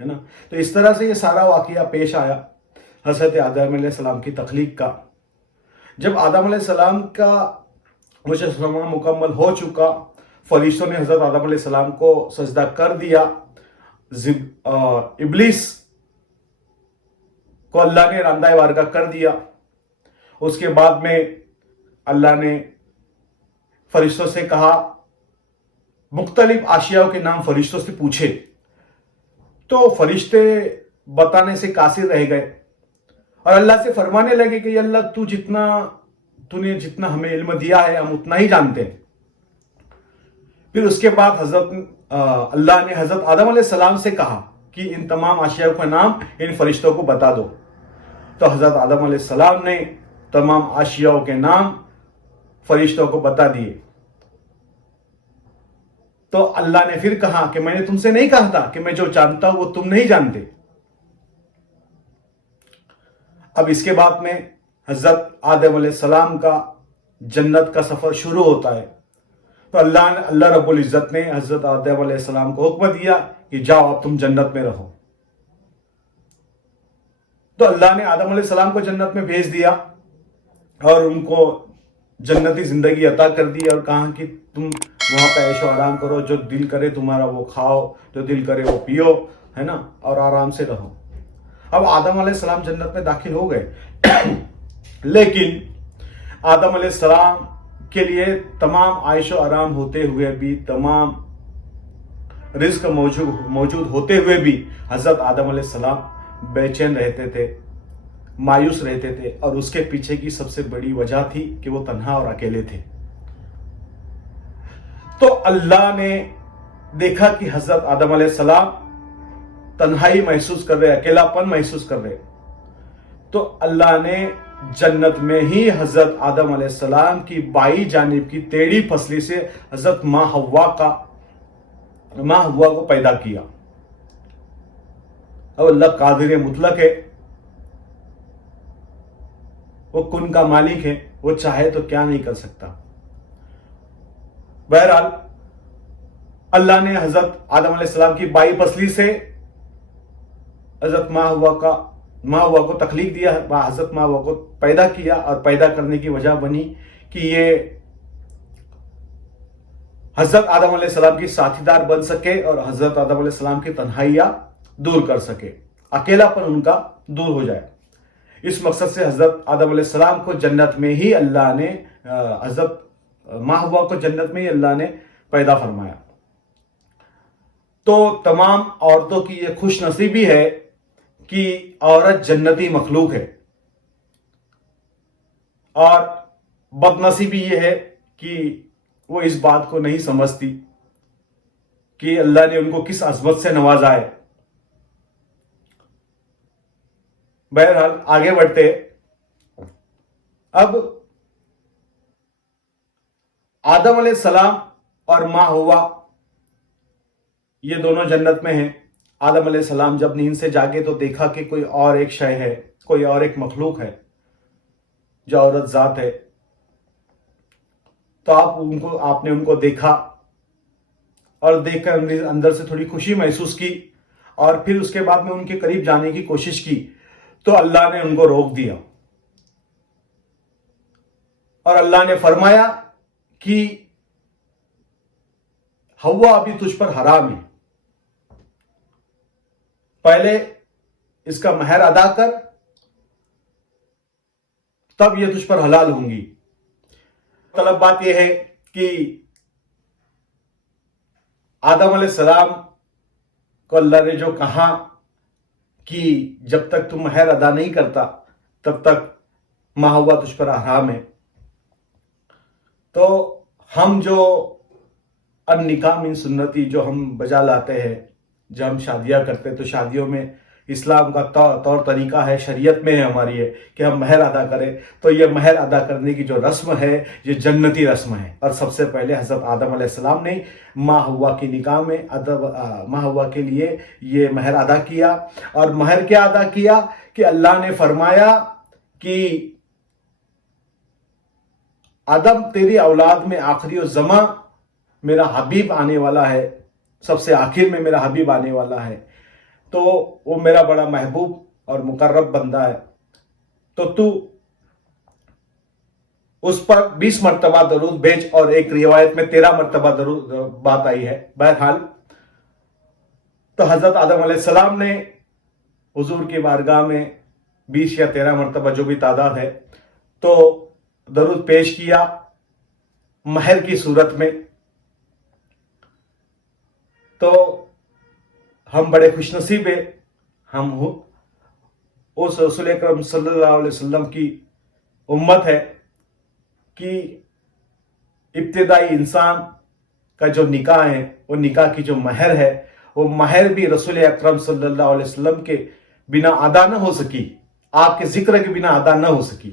ہے نا. تو اس طرح سے یہ سارا واقعہ پیش آیا حضرت آدم علیہ السلام کی تخلیق کا. جب آدم علیہ السلام کا مجسمہ مکمل ہو چکا، فرشتوں نے حضرت آدم علیہ السلام کو سجدہ کر دیا. ابلیس کو اللہ نے راندہ وارگاہ کر دیا. اس کے بعد میں اللہ نے فرشتوں سے کہا، مختلف اشیاء کے نام فرشتوں سے پوچھے. تو فرشتے بتانے سے قاصر رہ گئے اور اللہ سے فرمانے لگے کہ اللہ تو نے جتنا ہمیں علم دیا ہے ہم اتنا ہی جانتے ہیں. پھر اس کے بعد اللہ نے حضرت آدم علیہ السلام سے کہا کہ ان تمام اشیاء کا نام ان فرشتوں کو بتا دو. تو حضرت آدم علیہ السلام نے تمام اشیاء کے نام فرشتوں کو بتا دیے. تو اللہ نے پھر کہا کہ میں نے تم سے نہیں کہا تھا کہ میں جو جانتا ہوں وہ تم نہیں جانتے. اب اس کے بعد میں حضرت آدم علیہ السلام کا جنت کا سفر شروع ہوتا ہے. تو اللہ رب العزت نے حضرت آدم علیہ السلام کو حکم دیا کہ جاؤ اب تم جنت میں رہو. تو اللہ نے آدم علیہ السلام کو جنت میں بھیج دیا اور ان کو جنتی زندگی عطا کر دی اور کہا کہ تم وہاں پہ عیش و آرام کرو، جو دل کرے تمہارا وہ کھاؤ، جو دل کرے وہ پیو، ہے نا، اور آرام سے رہو. اب آدم علیہ السلام جنت میں داخل ہو گئے لیکن آدم علیہ السلام کے لیے تمام عیش و آرام ہوتے ہوئے بھی، تمام رزق موجود ہوتے ہوئے بھی حضرت آدم علیہ السلام بے چین رہتے تھے، مایوس رہتے تھے. اور اس کے پیچھے کی سب سے بڑی وجہ تھی کہ وہ تنہا اور اکیلے تھے. تو اللہ نے دیکھا کہ حضرت آدم علیہ السلام تنہائی محسوس کر رہے، اکیلا پن محسوس کر رہے. تو اللہ نے جنت میں ہی حضرت آدم علیہ السلام کی بائیں جانب کی ٹیڑھی پسلی سے حضرت ماں حوا کو پیدا کیا. اب اللہ قادر مطلق ہے، وہ کن کا مالک ہے، وہ چاہے تو کیا نہیں کر سکتا. بہرحال اللہ نے حضرت آدم علیہ السلام کی بائیں پسلی سے حضرت ماں ہوا کو تخلیق دیا، حضرت ماں ہوا کو پیدا کیا. اور پیدا کرنے کی وجہ بنی کہ یہ حضرت آدم علیہ السلام کی ساتھی دار بن سکے اور حضرت آدم علیہ السلام کی تنہائیاں دور کر سکے، اکیلا پن ان کا دور ہو جائے. اس مقصد سے حضرت آدم علیہ السلام کو جنت میں ہی اللہ نے، حضرت ماں ہوا کو جنت میں ہی اللہ نے پیدا فرمایا. تو تمام عورتوں کی یہ خوش نصیبی ہے کہ عورت جنتی مخلوق ہے، اور بد نصیبی یہ ہے کہ وہ اس بات کو نہیں سمجھتی کہ اللہ نے ان کو کس عظمت سے نوازا ہے. بہرحال آگے بڑھتے. اب آدم علیہ السلام اور ماں ہوا یہ دونوں جنت میں ہیں. آدم علیہ السلام جب نیند سے جاگے تو دیکھا کہ کوئی اور ایک شے ہے، کوئی اور ایک مخلوق ہے جو عورت ذات ہے. تو آپ نے ان کو دیکھا اور دیکھ کر اندر سے تھوڑی خوشی محسوس کی، اور پھر اس کے بعد میں ان کے قریب جانے کی کوشش کی تو اللہ نے ان کو روک دیا اور اللہ نے فرمایا کہ ہوا ابھی تجھ پر حرام ہے، پہلے اس کا مہر ادا کر تب یہ تجھ پر حلال ہوں گی. طلب بات یہ ہے کہ آدم علیہ السلام کو اللہ نے جو کہا کہ جب تک تم مہر ادا نہیں کرتا تب تک ماں ہوا تجھ پر حرام ہے. تو ہم جو النکاح من سنتی جو ہم بجا لاتے ہیں، جب ہم شادیاں کرتے ہیں تو شادیوں میں اسلام کا طور طریقہ ہے، شریعت میں ہے ہماری ہے کہ ہم مہر ادا کریں. تو یہ مہر ادا کرنے کی جو رسم ہے یہ جنتی رسم ہے، اور سب سے پہلے حضرت آدم علیہ السلام نے ماں ہوا کی نکاح میں ماں ہوا کے لیے یہ مہر ادا کیا. اور مہر کیا ادا کیا کہ اللہ نے فرمایا کہ آدم تیری اولاد میں آخری الزماں میرا حبیب آنے والا ہے، سب سے آخر میں میرا حبیب آنے والا ہے. تو وہ میرا بڑا محبوب اور مقرب بندہ ہے، تو اس پر 20 مرتبہ درود بھیج، اور ایک روایت میں 13 مرتبہ درود بات آئی ہے۔ بہرحال تو حضرت آدم علیہ السلام نے حضور کی بارگاہ میں 20 یا 13 مرتبہ جو بھی تعداد ہے تو درود پیش کیا مہر کی صورت میں۔ تو ہم بڑے خوش نصیب ہیں، ہم اس رسول اکرم صلی اللہ علیہ وسلم کی امت ہے کہ ابتدائی انسان کا جو نکاح ہے، وہ نکاح کی جو مہر ہے، وہ مہر بھی رسول اکرم صلی اللہ علیہ وسلم کے بنا ادا نہ ہو سکی، آپ کے ذکر کے بنا ادا نہ ہو سکی۔